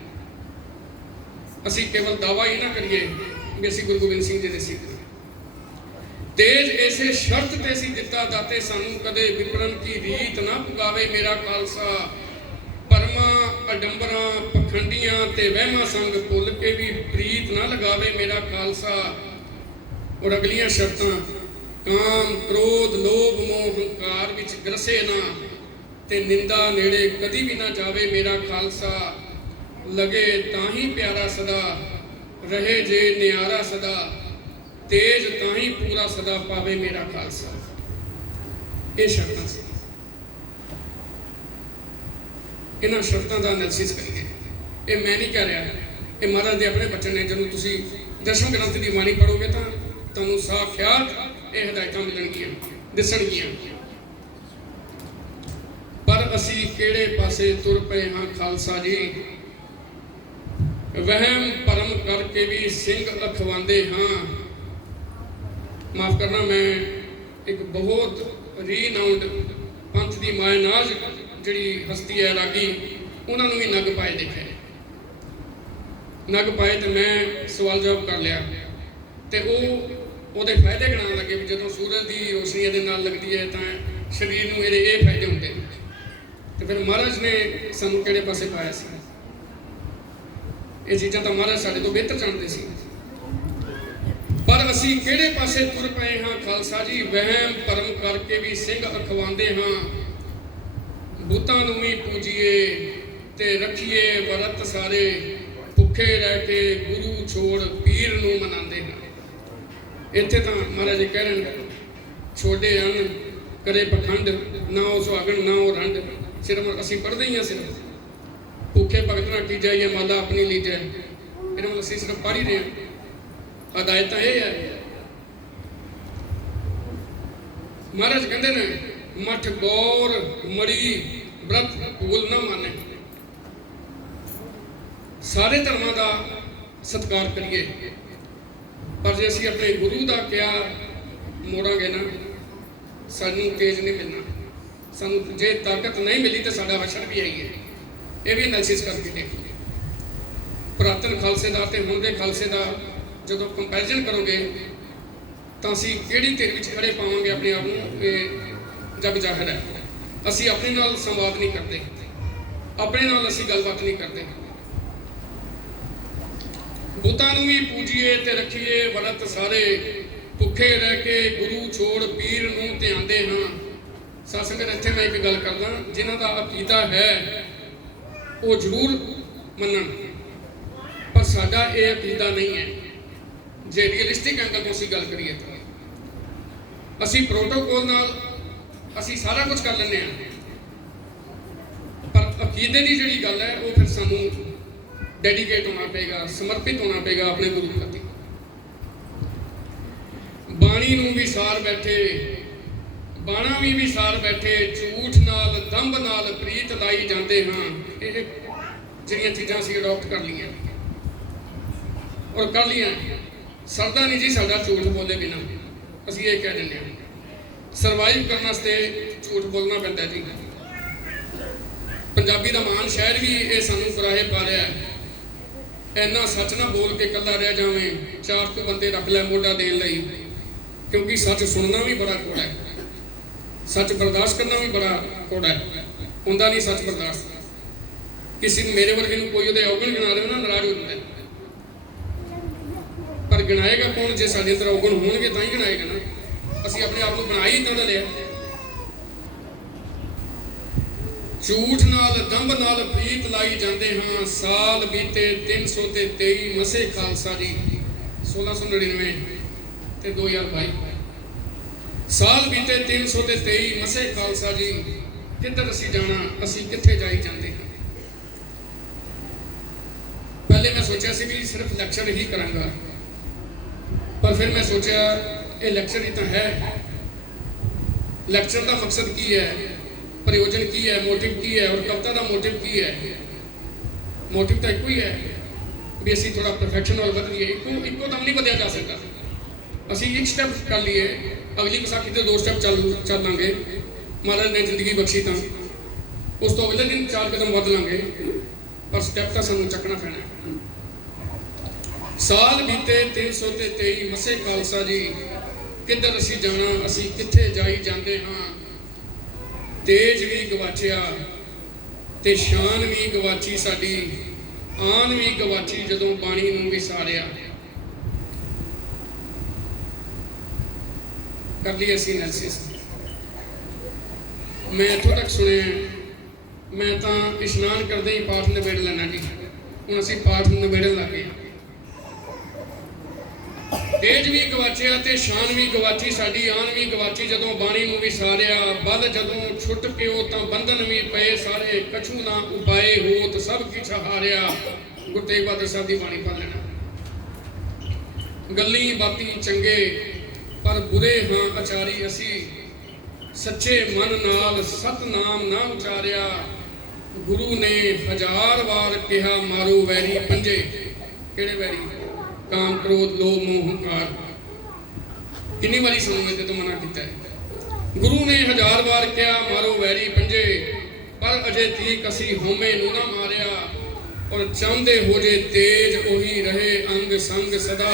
असी केवल दावा ही ना करिए भी असी गुरु गोबिंद सिंह जी दे सिख। तेज ऐसे शर्त ते सी दिता दाते सानू, कदे विपरण की रीत ना पुगावे मेरा खालसा। परमा अडंबरा पखंडियां ते वहमा संग, भुल के भी प्रीत ना लगावे मेरा खालसा। और अगलियां शर्तां, काम क्रोध लोभ मोह हंकार विच ग्रसे ना, ते निंदा नेड़े कदी भी ना जावे मेरा खालसा। लगे ताही प्यारा सदा, रहे जे नियारा सदा, तेज ताही पूरा सदा पावे मेरा खालसा। ये शर्तां सी। इन्हां शर्तां दा एनालिसिस करिए। ये मैं नहीं कह रहा, ये महाराज दे अपने बच्चन ने। जदों तुसीं दशम ग्रंथ की बाणी पढ़ोगे तो तुहानूं साख्यात ये हिदायतां मिलणगियां, दिसणगियां। पर असी किहड़े पासे तुर पए हां खालसा जी, वहम भरम करके भी सिंह अखवांदे हां। माफ करना, मैं एक बहुत रीनाउंड ਪੰਥ ਦੀ ਮਾਇਨਾਜ਼ ਜਿਹੜੀ ਹਸਤੀ ਹੈ ਰਾਗੀ, ਉਹਨਾਂ ਨੂੰ ਵੀ ਨਗ ਪਾਏ ਦੇਖਿਆ। ਨਗ ਪਾਏ ਤੇ ਮੈਂ ਸਵਾਲ ਜਵਾਬ ਕਰ ਲਿਆ ਤੇ ਉਹਦੇ ਫਾਇਦੇ ਗਿਣਾਉਣ ਲੱਗੇ ਵੀ ਜਦੋਂ ਸੂਰਜ ਦੀ ਰੋਸ਼ਨੀ ਇਹਦੇ ਨਾਲ ਲੱਗਦੀ ਹੈ ਤਾਂ ਸਰੀਰ ਨੂੰ ਇਹਦੇ ਇਹ ਫਾਇਦੇ ਹੁੰਦੇ ਨੇ। ਤੇ ਫਿਰ ਮਹਾਰਾਜ ਨੇ ਸਾਨੂੰ ਕਿਹੜੇ ਪਾਸੇ ਪਾਇਆ ਸੀ? ਇਹ ਚੀਜ਼ਾਂ ਤਾਂ ਮਹਾਰਾਜ ਸਾਡੇ ਤੋਂ ਬਿਹਤਰ ਜਾਣਦੇ ਸੀ, ਪਰ ਅਸੀਂ ਕਿਹੜੇ ਪਾਸੇ ਤੁਰ ਪਏ ਹਾਂ ਖਾਲਸਾ ਜੀ? ਵਹਿਮ ਭਰਮ ਕਰਕੇ ਵੀ ਸਿੰਘ ਅਖਵਾਉਂਦੇ ਹਾਂ, ਬੁੱਤਾਂ ਨੂੰ ਵੀ ਪੂਜੀਏ ਤੇ ਰੱਖੀਏ ਵਰਤ ਸਾਰੇ, ਭੁੱਖੇ ਰਹਿ ਕੇ ਗੁਰੂ ਛੋੜ ਪੀਰ ਨੂੰ ਮਨਾਉਂਦੇ ਹਾਂ। ਇੱਥੇ ਤਾਂ ਮਹਾਰਾਜ ਕਹਿ ਰਹੇ ਨੇ, ਛੋਡੇ ਅੰਨ ਕਰੇ ਪਖੰਡ, ਨਾ ਉਹ ਸੁਹਾਗਣ ਨਾ ਉਹ ਰੰਡ। ਸਿਰਫ ਅਸੀਂ ਪੜ੍ਹਦੇ ਹੀ ਹਾਂ, ਸਿਰਫ ਭੁੱਖੇ ਭਗਤ ਨਾ ਕੀ ਜਾਈਏ ਮਾਲਾ ਆਪਣੀ ਲੀਜੈ, ਇਹਨਾਂ ਨੂੰ ਅਸੀਂ ਸਿਰਫ ਪੜ੍ਹ ਹੀ ਰਹੇ ਹਾਂ। ਹਦਾਇਤਾਂ ਇਹ ਹੈ। ਮਹਾਰਾਜ ਕਹਿੰਦੇ ਨੇ, ਮਠ ਗੌਰ ਮੜੀ ਬ੍ਰਤ ਭੂਲ ਨਾ ਮਾਨੇ। ਸਾਰੇ ਧਰਮਾਂ ਦਾ ਸਤਿਕਾਰ ਕਰੀਏ, ਪਰ ਜੇ ਅਸੀਂ ਆਪਣੇ ਗੁਰੂ ਦਾ ਕਿਹਾ ਮੋੜਾਂਗੇ ਨਾ, ਸਾਨੂੰ ਤੇਜ ਨਹੀਂ ਮਿਲਣਾ। ਸਾਨੂੰ ਜੇ ਤਾਕਤ ਨਹੀਂ ਮਿਲੀ ਤਾਂ ਸਾਡਾ ਵਸ਼ਣ ਵੀ ਆਈ ਹੈ। ਇਹ ਵੀ ਐਨਾਲਿਸਿਸ ਕਰਕੇ ਦੇਖੀਏ। ਪੁਰਾਤਨ ਖਾਲਸੇ ਦਾ ਤੇ ਹੁਣ ਦੇ ਖਾਲਸੇ ਦਾ ਜਦੋਂ ਕੰਪੈਰੀਜ਼ਨ ਕਰੋਗੇ ਤਾਂ ਅਸੀਂ ਕਿਹੜੀ ਧਿਰ ਵਿੱਚ ਖੜੇ ਪਾਵਾਂਗੇ ਆਪਣੇ ਆਪ ਨੂੰ, ਇਹ ਜਗ ਜ਼ਾਹਿਰ ਹੈ। ਅਸੀਂ ਆਪਣੇ ਨਾਲ ਸੰਵਾਦ ਨਹੀਂ ਕਰਦੇ, ਆਪਣੇ ਨਾਲ ਅਸੀਂ ਗੱਲਬਾਤ ਨਹੀਂ ਕਰਦੇ। ਬੁੱਤਾਂ ਨੂੰ ਵੀ ਪੂਜੀਏ ਤੇ ਰੱਖੀਏ ਵਰਤ ਸਾਰੇ, ਭੁੱਖੇ ਰਹਿ ਕੇ ਗੁਰੂ ਛੋੜ ਪੀਰ ਨੂੰ ਧਿਆਉਂਦੇ ਹਾਂ। ਸਾਧ ਸੰਗਤ, ਇੱਥੇ ਮੈਂ ਇੱਕ ਗੱਲ ਕਰਦਾ, ਜਿਨ੍ਹਾਂ ਦਾ ਅਕੀਦਾ ਹੈ ਉਹ ਜ਼ਰੂਰ ਮੰਨਣ, ਪਰ ਸਾਡਾ ਇਹ ਅਕੀਦਾ ਨਹੀਂ ਹੈ। ਜੇ ਰੀਅਲਿਸਟਿਕ ਐਂਗਲ ਤੋਂ ਅਸੀਂ ਗੱਲ ਕਰੀਏ ਤਾਂ ਅਸੀਂ ਪ੍ਰੋਟੋਕੋਲ ਨਾਲ ਅਸੀਂ ਸਾਰਾ ਕੁਝ ਕਰ ਲੈਂਦੇ ਹਾਂ, ਪਰ ਅਕੀਦੇ ਦੀ ਜਿਹੜੀ ਗੱਲ ਹੈ ਉਹ ਫਿਰ ਸਾਨੂੰ ਡੈਡੀਕੇਟ ਹੋਣਾ ਪਏਗਾ, ਸਮਰਪਿਤ ਹੋਣਾ ਪਏਗਾ ਆਪਣੇ ਗੁਰੂ ਪ੍ਰਤੀ। ਬਾਣੀ ਨੂੰ ਵੀ ਸਾਰ ਬੈਠੇ, ਬਾਣਾ ਵੀ ਵਿਸਾਰ ਬੈਠੇ, ਝੂਠ ਨਾਲ ਦੰਭ ਨਾਲ ਪ੍ਰੀਤ ਲਾਈ ਜਾਂਦੇ ਹਾਂ। ਇਹ ਜਿਹੜੀਆਂ ਚੀਜ਼ਾਂ ਅਸੀਂ ਅਡਾਪਟ ਕਰ ਲਈਆਂ ਔਰ ਕਰ ਲਈਆਂ। ਸਰਦਾ ਨਹੀਂ ਜੀ ਸਾਡਾ ਝੂਠ ਬੋਲੇ ਬਿਨਾਂ, ਅਸੀਂ ਇਹ ਕਹਿ ਦਿੰਦੇ ਹਾਂ। ਸਰਵਾਈਵ ਕਰਨ ਵਾਸਤੇ ਝੂਠ ਬੋਲਣਾ ਪੈਂਦਾ ਜੀ। ਪੰਜਾਬੀ ਦਾ ਮਾਨ ਸ਼ਾਇਰ ਵੀ ਇਹ ਸਾਨੂੰ ਕੁਰਾਹੇ ਪਾ ਰਿਹਾ ਹੈ, ਇੰਨਾ ਸੱਚ ਨਾ ਬੋਲ ਕੇ ਇਕੱਲਾ ਰਹਿ ਜਾਵੇਂ, ਚਾਰ ਕੁ ਬੰਦੇ ਰੱਖ ਲੈ ਮੋਢਾ ਦੇਣ ਲਈ। ਕਿਉਂਕਿ ਸੱਚ ਸੁਣਨਾ ਵੀ ਬੜਾ ਕੋੜਾ ਹੈ, ਸੱਚ ਬਰਦਾਸ਼ਤ ਕਰਨਾ ਵੀ ਬੜਾ ਕੋੜਾ ਹੈ। ਹੁੰਦਾ ਨਹੀਂ ਸੱਚ ਬਰਦਾਸ਼ਤ। ਕਿਸੇ ਨੂੰ, ਮੇਰੇ ਵਰਗੇ ਨੂੰ ਕੋਈ ਉਹਦੇ ਔਗਣ ਗਿਣਾ ਦੇਵੇ ਨਾ, ਨਾਰਾਜ਼ ਹੋ ਜਾਂਦਾ। ਪਰ ਗਿਣਾਏਗਾ ਕੌਣ? ਜੇ ਸਾਡੇ ਅੰਦਰ ਔਗਣ ਹੋਣਗੇ ਤਾਂ ਹੀ ਗਿਣਾਏਗਾ ਨਾ। ਅਸੀਂ ਆਪਣੇ ਆਪ ਨੂੰ ਬਣਾਈ ਹੀ ਤਾਂ ਲਿਆ। ਝੂਠ ਨਾਲ ਦੰਭ ਨਾਲ ਪ੍ਰੀਤ ਲਾਈ ਜਾਂਦੇ ਹਾਂ, ਸਾਲ ਬੀਤੇ 323 ਮਸੇ ਖਾਲਸਾ ਜੀ, 1699 ਤੇ 2022। ਸਾਲ ਬੀਤੇ 323 ਮਸੇ ਖਾਲਸਾ ਜੀ, ਕਿੱਧਰ ਅਸੀਂ ਜਾਣਾ, ਅਸੀਂ ਕਿੱਥੇ ਜਾਈ ਜਾਂਦੇ ਹਾਂ। ਪਹਿਲੇ ਮੈਂ ਸੋਚਿਆ ਸੀ ਵੀ ਸਿਰਫ ਲੈਕਚਰ ਹੀ ਕਰਾਂਗਾ, ਪਰ ਫਿਰ ਮੈਂ ਸੋਚਿਆ ਇਹ ਲੈਕਚਰ ਹੀ ਤਾਂ ਹੈ। ਲੈਕਚਰ ਦਾ ਮਕਸਦ ਕੀ ਹੈ, ਪ੍ਰਯੋਜਨ ਕੀ ਹੈ, ਮੋਟਿਵ ਕੀ ਹੈ, ਔਰ ਕਵਿਤਾ ਦਾ ਮੋਟਿਵ ਕੀ ਹੈ? ਮੋਟਿਵ ਤਾਂ ਇੱਕੋ ਹੀ ਹੈ ਵੀ ਅਸੀਂ ਥੋੜਾ ਪਰਫੈਕਸ਼ਨ ਵੱਲ ਵਧ ਲਈਏ। ਇੱਕੋ ਦਮ ਨਹੀਂ ਵਧਿਆ ਜਾ ਸਕਦਾ। ਅਸੀਂ ਇੱਕ ਸਟੈਪ ਕਰ ਲਈਏ, ਅਗਲੀ ਵਿਸਾਖੀ ਤੇ 2 ਸਟੈਪ ਚੱਲਾਂਗੇ, ਮਹਾਰਾਜ ਨੇ ਜ਼ਿੰਦਗੀ ਬਖਸ਼ੀ ਤਾਂ ਉਸ ਤੋਂ ਅਗਲੇ ਦਿਨ 4 ਕਦਮ ਵੱਧ ਲਾਂਗੇ, ਪਰ ਸਟੈਪ ਤਾਂ ਸਾਨੂੰ ਚੱਕਣਾ ਪੈਣਾ। ਸਾਲ ਬੀਤੇ 323 ਮਸੇ ਖਾਲਸਾ ਜੀ, ਕਿੱਧਰ ਅਸੀਂ ਜਾਣਾ, ਅਸੀਂ ਕਿੱਥੇ ਜਾਈ ਜਾਂਦੇ ਹਾਂ। ਤੇਜ ਵੀ ਗਵਾਚਿਆ ਤੇ ਸ਼ਾਨ ਵੀ ਗਵਾਚੀ ਸਾਡੀ, ਆਨ ਵੀ ਗਵਾਚੀ ਜਦੋਂ ਬਾਣੀ ਨੂੰ ਵਿਸਾਰਿਆ। ਕਰ ਲਈ ਅਸੀਂ ਐਨਾਲਿਸਿਸ। ਮੈਂ ਇੱਥੋਂ ਤੱਕ ਸੁਣਿਆ, ਮੈਂ ਤਾਂ ਇਸ਼ਨਾਨ ਕਰਦੇ ਹੀ ਪਾਠ ਨਿਬੇੜ ਲੈਣਾ ਜੀ। ਹੁਣ ਅਸੀਂ ਪਾਠ ਨੂੰ ਨਿਬੇੜਨ ਲੱਗ ਗਏ। ਤੇਜ ਵੀ ਗਵਾਚਿਆ ਤੇ ਸ਼ਾਨ ਵੀ ਗਵਾਚੀ ਸਾਡੀ, ਆਨ ਵੀ ਗਵਾਚੀ ਜਦੋਂ ਬਾਣੀ ਨੂੰ ਵਿਸਾਰਿਆ। ਬਲ ਜਦੋਂ ਛੁੱਟ ਪਿਓ ਤਾਂ ਬੰਧਨ ਵੀ ਪਏ ਸਾਰੇ, ਕਛੂ ਨਾ ਉਪਾਏ ਹੋਤ ਸਭ ਕਿਛ ਹਾਰਿਆ। ਗੁਰੂ ਤੇਗ ਬਹਾਦਰ ਸਾਹਿਬ ਦੀ ਬਾਣੀ ਪੜ੍ਹ ਲੈਣਾ। ਗੱਲੀ ਬਾਤੀ ਚੰਗੇ ਪਰ ਬੁਰੇ ਹਾਂ ਆਚਾਰੀ ਅਸੀਂ, ਸੱਚੇ ਮਨ ਨਾਲ ਸਤਨਾਮ ਨਾ ਉਚਾਰਿਆ। ਗੁਰੂ ਨੇ 1000 ਵਾਰ ਕਿਹਾ ਮਾਰੋ ਵੈਰੀ ਪੰਜੇ। ਕਿਹੜੇ ਵੈਰੀ? ਕਾਮ ਕ੍ਰੋਧ ਲੋਭ ਮੋਹ ਹੰਕਾਰ। ਕਿੰਨੀ ਵਾਰੀ ਸਾਨੂੰ ਇਹਦੇ ਤੋਂ ਮਨਾ ਕੀਤਾ ਹੈ? ਗੁਰੂ ਨੇ ਹਜ਼ਾਰ ਵਾਰ ਕਿਹਾ ਮਾਰੋ ਵੈਰੀ ਪੰਜੇ, ਪਰ ਅਜੇ ਤੀਕ ਅਸੀਂ ਹਉਮੈ ਨੂੰ ਨਾ ਮਾਰਿਆ। ਔਰ ਚਾਹੁੰਦੇ ਹੋ ਜੇ ਤੇਜ ਉਹੀ ਰਹੇ ਅੰਗ ਸੰਗ ਸਦਾ,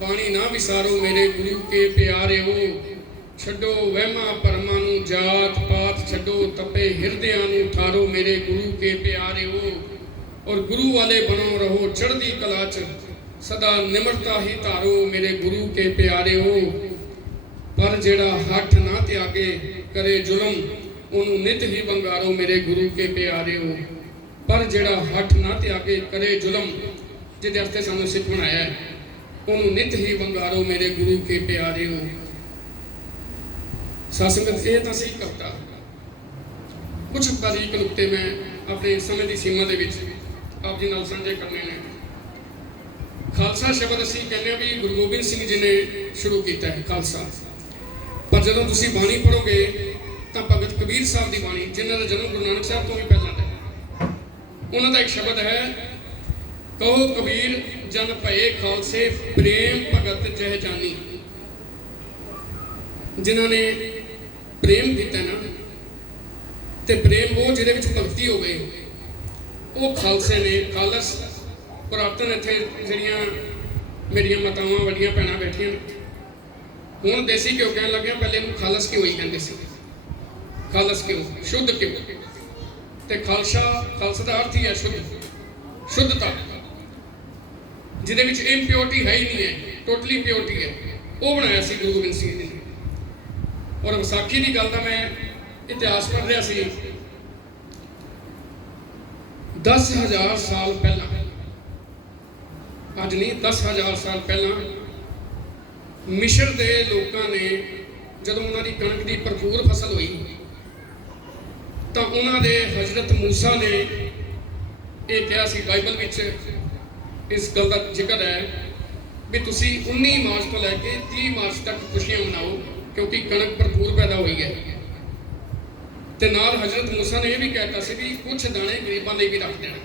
ਬਾਣੀ ਨਾ ਵਿਸਾਰੋ ਮੇਰੇ ਗੁਰੂ ਕੇ ਪਿਆਰਿਓ। ਛੱਡੋ ਵਹਿਮਾਂ ਭਰਮਾਂ ਨੂੰ, ਜਾਤ ਪਾਤ ਛੱਡੋ, ਤਪੇ ਹਿਰਦਿਆਂ ਨੂੰ ਠਾਰੋ ਮੇਰੇ ਗੁਰੂ ਕੇ ਪਿਆਰਿਓ। ਔਰ ਗੁਰੂ ਵਾਲੇ ਬਣੋ ਰਹੋ ਚੜ੍ਹਦੀ ਕਲਾ 'ਚ, ਸਦਾ ਨਿਮਰਤਾ ਹੀ ਧਾਰੋ ਮੇਰੇ ਗੁਰੂ ਕੇ ਪਿਆਰਿਓ। ਪਰ ਜਿਹੜਾ ਹੱਠ ਨਾ ਤਿਆਗੇ ਕਰੇ ਜ਼ੁਲਮ, ਉਹਨੂੰ ਨਿਤ ਹੀ ਵੰਗਾਰੋ ਮੇਰੇ ਗੁਰੂ ਕੇ ਪਿਆਰਿਓ। ਪਰ ਜਿਹੜਾ ਹੱਠ ਨਾ ਤਿਆਗੇ ਕਰੇ ਜ਼ੁਲਮ, ਜਿਹਦੇ ਵਾਸਤੇ ਸਾਨੂੰ ਸਿੱਖ ਬਣਾਇਆ ਹੈ, ਉਹਨੂੰ ਨਿਤ ਹੀ ਵੰਗਾਰੋ ਮੇਰੇ ਗੁਰੂ ਕੇ ਪਿਆਰਿਓ। ਸਾਸੰਗਤ ਇਹ ਤਾਂ ਸੀ ਕਵਿਤਾ। ਕੁਝ ਬਾਰੀਕ ਨੁਕਤੇ ਮੈਂ ਆਪਣੇ ਸਮੇਂ ਦੀ ਸੀਮਾ ਦੇ ਵਿੱਚ ਆਪ ਜੀ ਨਾਲ ਸਾਂਝੇ ਕਰਨੇ ਨੇ। ਖਾਲਸਾ ਸ਼ਬਦ ਅਸੀਂ ਕਹਿੰਦੇ ਹਾਂ ਵੀ ਗੁਰੂ ਗੋਬਿੰਦ ਸਿੰਘ ਜੀ ਨੇ ਸ਼ੁਰੂ ਕੀਤਾ ਹੈ ਖਾਲਸਾ, ਪਰ ਜਦੋਂ ਤੁਸੀਂ ਬਾਣੀ ਪੜ੍ਹੋਗੇ ਤਾਂ ਭਗਤ ਕਬੀਰ ਸਾਹਿਬ ਦੀ ਬਾਣੀ, ਜਿਨ੍ਹਾਂ ਦਾ ਜਨਮ ਗੁਰੂ ਨਾਨਕ ਸਾਹਿਬ ਤੋਂ ਵੀ ਪਹਿਲਾਂ ਦਾ, ਉਹਨਾਂ ਦਾ ਇੱਕ ਸ਼ਬਦ ਹੈ, ਕਹੋ ਕਬੀਰ ਜਨ ਭਏ ਖਾਲਸੇ, ਪ੍ਰੇਮ ਭਗਤ ਜਹ ਜਾਨੀ। ਜਿਨ੍ਹਾਂ ਨੇ ਪ੍ਰੇਮ ਕੀਤਾ ਨਾ, ਤੇ ਪ੍ਰੇਮ ਉਹ ਜਿਹਦੇ ਵਿੱਚ ਭਗਤੀ ਹੋਵੇ, ਉਹ ਖਾਲਸੇ ਨੇ। ਖਾਲਸ ਪੁਰਾਤਨ ਇੱਥੇ ਜਿਹੜੀਆਂ ਮੇਰੀਆਂ ਮਾਤਾਵਾਂ ਵੱਡੀਆਂ ਭੈਣਾਂ ਬੈਠੀਆਂ, ਹੁਣ ਦੇਸੀ ਘਿਓ ਕਹਿਣ ਲੱਗਿਆ, ਪਹਿਲੇ ਨੂੰ ਖਾਲਸ ਘਿਓ ਹੀ ਕਹਿੰਦੇ ਸੀ। ਖਾਲਸ ਘਿਓ, ਸ਼ੁੱਧ ਘਿਓ। ਤੇ ਖਾਲਸਾ ਦਾ ਅਰਥ ਹੀ ਹੈ ਸ਼ੁੱਧਤਾ, ਜਿਹਦੇ ਵਿੱਚ ਇੰਪਿਓਰਿਟੀ ਹੈ ਹੀ ਨਹੀਂ ਹੈ, ਟੋਟਲੀ ਪਿਓਰਿਟੀ ਹੈ। ਉਹ ਬਣਾਇਆ ਸੀ ਗੁਰੂ ਗੋਬਿੰਦ ਸਿੰਘ ਜੀ ਨੇ। ਔਰ ਵਿਸਾਖੀ ਦੀ ਗੱਲ ਦਾ ਮੈਂ ਇਤਿਹਾਸ ਪੜ੍ਹ ਰਿਹਾ ਸੀ, 10,000 ਸਾਲ ਪਹਿਲਾਂ, ਅੱਜ ਨਹੀਂ 10,000 ਸਾਲ ਪਹਿਲਾਂ, ਮਿਸ਼ਰ ਦੇ ਲੋਕਾਂ ਨੇ ਜਦੋਂ ਉਹਨਾਂ ਦੀ ਕਣਕ ਦੀ ਭਰਪੂਰ ਫਸਲ ਹੋਈ, ਤਾਂ ਉਹਨਾਂ ਦੇ ਹਜ਼ਰਤ ਮੂਸਾ ਨੇ ਇਹ ਕਿਹਾ ਸੀ, ਬਾਈਬਲ ਵਿੱਚ ਇਸ ਗੱਲ ਦਾ ਜ਼ਿਕਰ ਹੈ ਵੀ ਤੁਸੀਂ 19 ਮਾਰਚ ਤੋਂ ਲੈ ਕੇ 30 ਮਾਰਚ ਤੱਕ ਖੁਸ਼ੀਆਂ ਮਨਾਓ, ਕਿਉਂਕਿ ਕਣਕ ਭਰਪੂਰ ਪੈਦਾ ਹੋਈ ਹੈ। ਤੇ ਨਾਲ ਹਜ਼ਰਤ ਮੂਸਾ ਨੇ ਇਹ ਵੀ ਕਹਿਤਾ ਸੀ ਵੀ ਕੁਝ ਦਾਣੇ ਗਰੀਬਾਂ ਲਈ ਵੀ ਰੱਖ ਦੇਣਾ।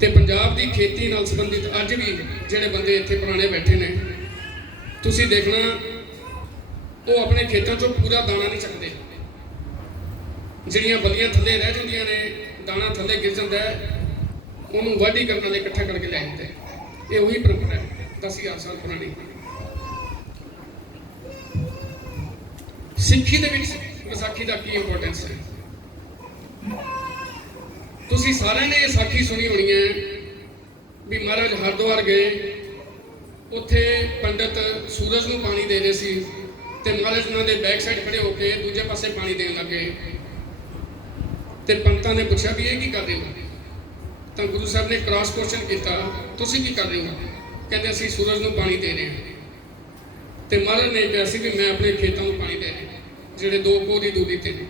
ਤੇ ਪੰਜਾਬ ਦੀ ਖੇਤੀ ਨਾਲ ਸੰਬੰਧਿਤ ਅੱਜ ਵੀ ਜਿਹੜੇ ਬੰਦੇ ਇੱਥੇ ਪੁਰਾਣੇ ਬੈਠੇ ਨੇ, ਤੁਸੀਂ ਦੇਖਣਾ ਉਹ ਆਪਣੇ ਖੇਤਾਂ 'ਚੋਂ ਪੂਰਾ ਦਾਣਾ ਨਹੀਂ ਚੱਕਦੇ। ਜਿਹੜੀਆਂ ਬਲੀਆਂ ਥੱਲੇ ਰਹਿ ਜਾਂਦੀਆਂ ਨੇ, ਦਾਣਾ ਥੱਲੇ ਗਿਰ ਜਾਂਦਾ ਹੈ, ਉਹਨੂੰ ਵਾਢੀ ਕਰਨ ਵਾਲੇ ਇਕੱਠਾ ਕਰਕੇ ਲੈ ਜਾਂਦੇ। ਇਹ ਉਹੀ ਪਰੰਪਰਾ ਹੈ 10,000 ਸਾਲ ਪੁਰਾਣੀ। ਸਿੱਖੀ ਦੇ ਵਿੱਚ ਵਿਸਾਖੀ ਦਾ ਕੀ ਇੰਪੋਰਟੈਂਸ ਹੈ? ਤੁਸੀਂ ਸਾਰਿਆਂ ਨੇ ਇਹ ਸਾਖੀ ਸੁਣੀ ਹੋਣੀ ਹੈ ਵੀ ਮਹਾਰਾਜ ਹਰਿਦੁਆਰ ਗਏ, ਉੱਥੇ ਪੰਡਤ ਸੂਰਜ ਨੂੰ ਪਾਣੀ ਦੇ ਰਹੇ ਸੀ, ਤੇ ਮਹਾਰਾਜ ਉਹਨਾਂ ਦੇ ਬੈਕ ਸਾਈਡ ਖੜੇ ਹੋ ਕੇ ਦੂਜੇ ਪਾਸੇ ਪਾਣੀ ਦੇਣ ਲੱਗੇ। ਤੇ ਪੰਡਤਾਂ ਨੇ ਪੁੱਛਿਆ ਵੀ ਇਹ ਕੀ ਕਰ ਰਹੇ ਹੋ? ਤਾਂ ਗੁਰੂ ਸਾਹਿਬ ਨੇ ਕ੍ਰਾਸ ਕੁਐਸਚਨ ਕੀਤਾ, ਤੁਸੀਂ ਕੀ ਕਰ ਰਹੇ ਹੋ? ਕਹਿੰਦੇ ਅਸੀਂ ਸੂਰਜ ਨੂੰ ਪਾਣੀ ਦੇ ਰਹੇ ਹਾਂ। ਤੇ ਮਹਾਰਾਜ ਨੇ ਕਿਹਾ ਸੀ ਵੀ ਮੈਂ ਆਪਣੇ ਖੇਤਾਂ ਨੂੰ ਪਾਣੀ ਦੇ ਰਿਹਾ, ਜਿਹੜੇ 2 ਕੋਹ ਦੀ ਦੂਰੀ ਤੇ ਨੇ।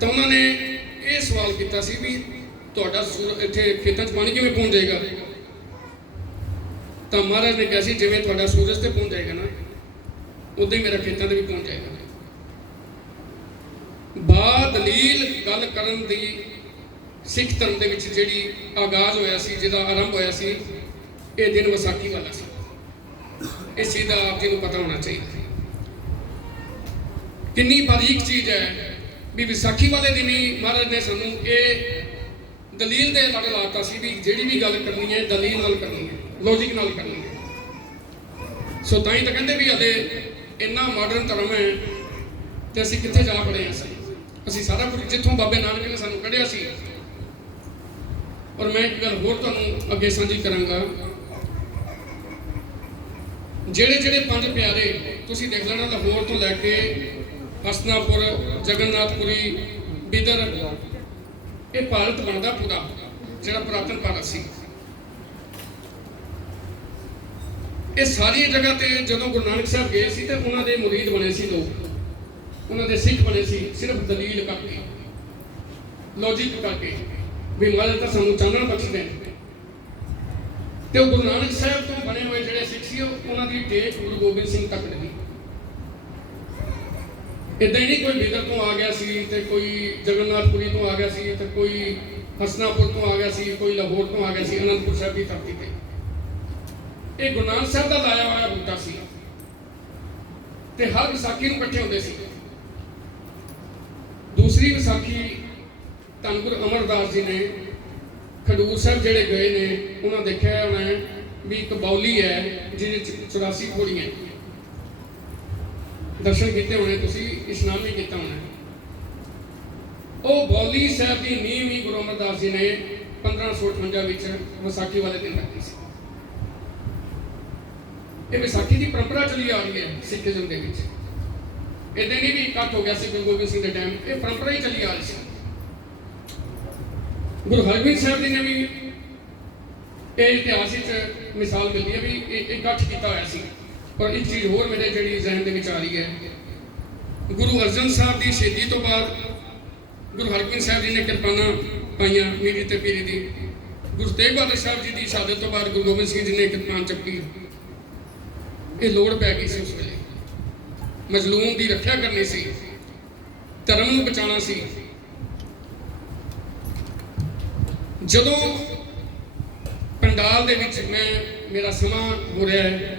ਤਾਂ ਉਹਨਾਂ ਨੇ ਇਹ ਸਵਾਲ ਕੀਤਾ ਸੀ ਵੀ ਤੁਹਾਡਾ ਇੱਥੇ ਖੇਤਾਂ 'ਚ ਪਾਣੀ ਕਿਵੇਂ ਪਹੁੰਚ ਜਾਏਗਾ? ਤਾਂ ਮਹਾਰਾਜ ਨੇ ਕਿਹਾ ਸੀ ਜਿਵੇਂ ਤੁਹਾਡਾ ਸੂਰਜ ਤੇ ਪਹੁੰਚ ਜਾਏਗਾ ਨਾ, ਉਦਾਂ ਹੀ ਮੇਰਾ ਖੇਤਾਂ 'ਤੇ ਵੀ ਪਹੁੰਚ ਜਾਏਗਾ। ਦਲੀਲ ਗੱਲ ਕਰਨ ਦੀ ਸਿੱਖ ਧਰਮ ਦੇ ਵਿੱਚ ਜਿਹੜੀ ਆਗਾਜ਼ ਹੋਇਆ ਸੀ, ਜਿਹਦਾ ਆਰੰਭ ਹੋਇਆ ਸੀ, ਇਹ ਦਿਨ ਵਿਸਾਖੀ ਵਾਲਾ ਸੀ। ਇਸ ਚੀਜ਼ ਦਾ ਆਪ ਜੀ ਨੂੰ ਪਤਾ ਹੋਣਾ ਚਾਹੀਦਾ। ਕਿੰਨੀ ਬਾਰੀਕ ਚੀਜ਼ ਹੈ ਵੀ ਵਿਸਾਖੀ ਵਾਲੇ ਦਿਨ ਹੀ ਮਹਾਰਾਜ ਨੇ ਸਾਨੂੰ ਇਹ ਦਲੀਲ ਦੇ ਲੜ ਲਾਤਾ ਸੀ ਵੀ ਜਿਹੜੀ ਵੀ ਗੱਲ ਕਰਨੀ ਹੈ ਦਲੀਲ ਨਾਲ ਕਰਨੀ ਹੈ, ਲੌਜਿਕ ਨਾਲ ਕਰਨੀ ਹੈ। ਸੋ ਤਾਂ ਹੀ ਤਾਂ ਕਹਿੰਦੇ ਵੀ ਹਲੇ ਇੰਨਾ ਮਾਡਰਨ ਧਰਮ ਹੈ ਤੇ ਅਸੀਂ ਕਿੱਥੇ ਜਾ ਪੜੇ ਹਾਂ। ਅਸੀਂ ਸਾਰਾ ਕੁਝ ਜਿੱਥੋਂ ਬਾਬੇ ਨਾਨਕ ਨੇ ਸਾਨੂੰ ਕੱਢਿਆ ਸੀ। ਔਰ ਮੈਂ ਇੱਕ ਗੱਲ ਹੋਰ ਤੁਹਾਨੂੰ ਅੱਗੇ ਸਾਂਝੀ ਕਰਾਂਗਾ, ਜਿਹੜੇ 5 ਪਿਆਰੇ ਤੁਸੀਂ ਦੇਖ ਲੈਣਾ, ਲਾਹੌਰ ਤੋਂ ਲੈ ਕੇ ਹਸਨਾਪੁਰ, ਜਗਨਨਾਥਪੁਰੀ, ਬਿਦਰ, ਇਹ ਭਾਰਤ ਬਣਦਾ ਪੂਰਾ, ਜਿਹੜਾ ਪੁਰਾਤਨ ਭਾਰਤ ਸੀ। ਇਹ ਸਾਰੀਆਂ ਜਗ੍ਹਾ ਤੇ ਜਦੋਂ ਗੁਰੂ ਨਾਨਕ ਸਾਹਿਬ ਗਏ ਸੀ ਤੇ ਉਹਨਾਂ ਦੇ ਮੁਰੀਦ ਬਣੇ ਸੀ ਲੋਕ, ਉਹਨਾਂ ਦੇ ਸਿੱਖ ਬਣੇ ਸੀ, ਸਿਰਫ ਦਲੀਲ ਕਰਕੇ, ਲੌਜਿਕ ਕਰਕੇ ਵੀ ਮਹਾਰਾਜ ਤਾਂ ਸਾਨੂੰ ਚਾਨਣ ਬਖਸ਼ਦੇ ਨੇ। ਤੇ ਉਹ ਗੁਰੂ ਨਾਨਕ ਸਾਹਿਬ ਤੋਂ ਬਣੇ ਹੋਏ ਜਿਹੜੇ ਸਿੱਖ ਸੀ, ਉਹਨਾਂ ਦੀ ਟੇਕ ਗੁਰੂ ਗੋਬਿੰਦ ਸਿੰਘ ਤੱਕ ਲੱਗੀ। ਇੱਦਾਂ ਹੀ ਨਹੀਂ ਕੋਈ ਬਿਦਰ ਤੋਂ ਆ ਗਿਆ ਸੀ ਤੇ ਕੋਈ ਜਗਨਨਾਥਪੁਰੀ ਤੋਂ ਆ ਗਿਆ ਸੀ ਤੇ ਕੋਈ ਹਸਨਾਪੁਰ ਤੋਂ ਆ ਗਿਆ ਸੀ, ਕੋਈ ਲਾਹੌਰ ਤੋਂ ਆ ਗਿਆ ਸੀ, ਅਨੰਦਪੁਰ ਸਾਹਿਬ ਦੀ ਧਰਤੀ ਤੇ। ਇਹ ਗੁਰੂ ਨਾਨਕ ਸਾਹਿਬ ਦਾ ਲਾਇਆ ਹੋਇਆ ਬੂਟਾ ਸੀ। ਤੇ ਹਰ ਵਿਸਾਖੀ ਨੂੰ ਇਕੱਠੇ ਹੁੰਦੇ ਸੀ। ਦੂਸਰੀ ਵਿਸਾਖੀ ਧੰਨ ਗੁਰੂ ਅਮਰਦਾਸ ਜੀ ਨੇ ਖਡੂਰ ਸਾਹਿਬ ਜਿਹੜੇ ਗਏ ਨੇ, ਉਹਨਾਂ ਦੇਖਿਆ ਹੋਣਾ ਵੀ ਇੱਕ ਬਾਉਲੀ ਹੈ ਜਿਹਦੇ 'ਚ 84 ਘੋੜੀਆਂ। ਦਰਸ਼ਨ ਕੀਤੇ ਹੋਣੇ ਤੁਸੀਂ, ਇਸ਼ਨਾਨ ਵੀ ਕੀਤਾ ਹੋਣਾ। ਉਹ ਬਾਉਲੀ ਸਾਹਿਬ ਦੀ ਨੀਂਹ ਵੀ ਗੁਰੂ ਅਮਰਦਾਸ ਜੀ ਨੇ 1558 ਵਿੱਚ ਵਿਸਾਖੀ ਵਾਲੇ ਦਿਨ ਰੱਖੀ ਸੀ। ਇਹ ਵਿਸਾਖੀ ਦੀ ਪਰੰਪਰਾ ਚਲੀ ਆ ਰਹੀ ਹੈ ਸਿੱਖੀਜ਼ਮ ਦੇ ਵਿੱਚ। ਇਦਾਂ ਨਹੀਂ ਵੀ ਇਕੱਠ ਹੋ ਗਿਆ ਸੀ ਗੁਰੂ ਗੋਬਿੰਦ ਸਿੰਘ ਦੇ ਟਾਈਮ, ਇਹ ਪਰੰਪਰਾ ਹੀ ਚਲੀ ਆ ਰਹੀ ਸੀ। ਗੁਰੂ ਹਰਗੋਬਿੰਦ ਸਾਹਿਬ ਜੀ ਨੇ ਵੀ ਇਹ ਇਤਿਹਾਸ ਵਿੱਚ ਮਿਸਾਲ ਮਿਲਦੀ ਹੈ ਵੀ ਇਹ ਇਕੱਠ ਕੀਤਾ ਹੋਇਆ ਸੀ। ਪਰ ਇੱਕ ਚੀਜ਼ ਹੋਰ ਮੇਰੇ ਜਿਹੜੀ ਜ਼ਿਹਨ ਦੇ ਵਿੱਚ ਆ ਰਹੀ ਹੈ, ਗੁਰੂ ਅਰਜਨ ਸਾਹਿਬ ਦੀ ਸ਼ਹੀਦੀ ਤੋਂ ਬਾਅਦ ਗੁਰੂ ਹਰਗੋਬਿੰਦ ਸਾਹਿਬ ਜੀ ਨੇ ਕਿਰਪਾਨਾਂ ਪਾਈਆਂ ਮੀਰੀ ਤੇ ਪੀਰੀ ਦੀ। ਗੁਰੂ ਤੇਗ ਬਹਾਦਰ ਸਾਹਿਬ ਜੀ ਦੀ ਸ਼ਹਾਦਤ ਤੋਂ ਬਾਅਦ ਗੁਰੂ ਗੋਬਿੰਦ ਸਿੰਘ ਜੀ ਨੇ ਕਿਰਪਾਨ ਚੱਕੀ। ਇਹ ਲੋੜ ਪੈ ਗਈ ਸੀ ਉਸ ਵੇਲੇ, ਮਜ਼ਲੂਮ ਦੀ ਰੱਖਿਆ ਕਰਨੀ ਸੀ, ਧਰਮ ਨੂੰ ਬਚਾਉਣਾ ਸੀ। ਜਦੋਂ ਪੰਡਾਲ ਦੇ ਵਿੱਚ ਮੇਰਾ ਸਮਾਂ ਹੋ ਰਿਹਾ ਹੈ